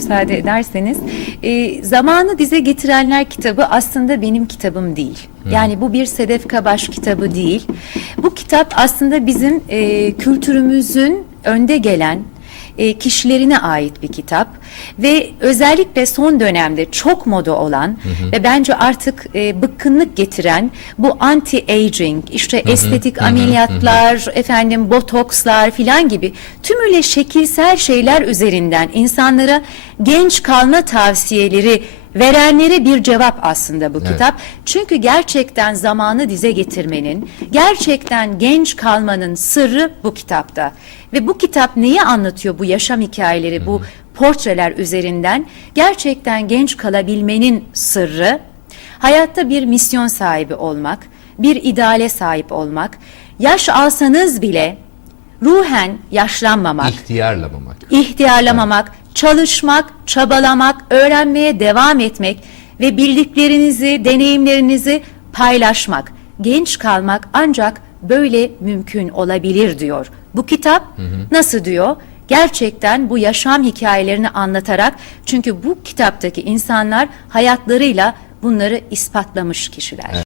müsaade ederseniz. E, Zamanı Dize Getirenler kitabı aslında benim kitabım değil. Yani bu bir Sedef Kabaş kitabı değil. Bu kitap aslında bizim e, kültürümüzün önde gelen e, kişilerine ait bir kitap ve özellikle son dönemde çok moda olan ve bence artık e, bıkkınlık getiren bu anti-aging işte estetik ameliyatlar efendim botokslar filan gibi tümüyle şekilsel şeyler üzerinden insanlara genç kalma tavsiyeleri verenlere bir cevap aslında bu Evet. kitap. Çünkü gerçekten zamanı dize getirmenin, gerçekten genç kalmanın sırrı bu kitapta. Ve bu kitap neyi anlatıyor bu yaşam hikayeleri, bu portreler üzerinden? Gerçekten genç kalabilmenin sırrı hayatta bir misyon sahibi olmak, bir ideale sahip olmak, yaş alsanız bile ruhen yaşlanmamak, İhtiyarlamamak. ihtiyarlamamak, çalışmak, çabalamak, öğrenmeye devam etmek ve bildiklerinizi, deneyimlerinizi paylaşmak. Genç kalmak ancak böyle mümkün olabilir diyor. Bu kitap nasıl diyor? Gerçekten bu yaşam hikayelerini anlatarak çünkü bu kitaptaki insanlar hayatlarıyla bunları ispatlamış kişiler.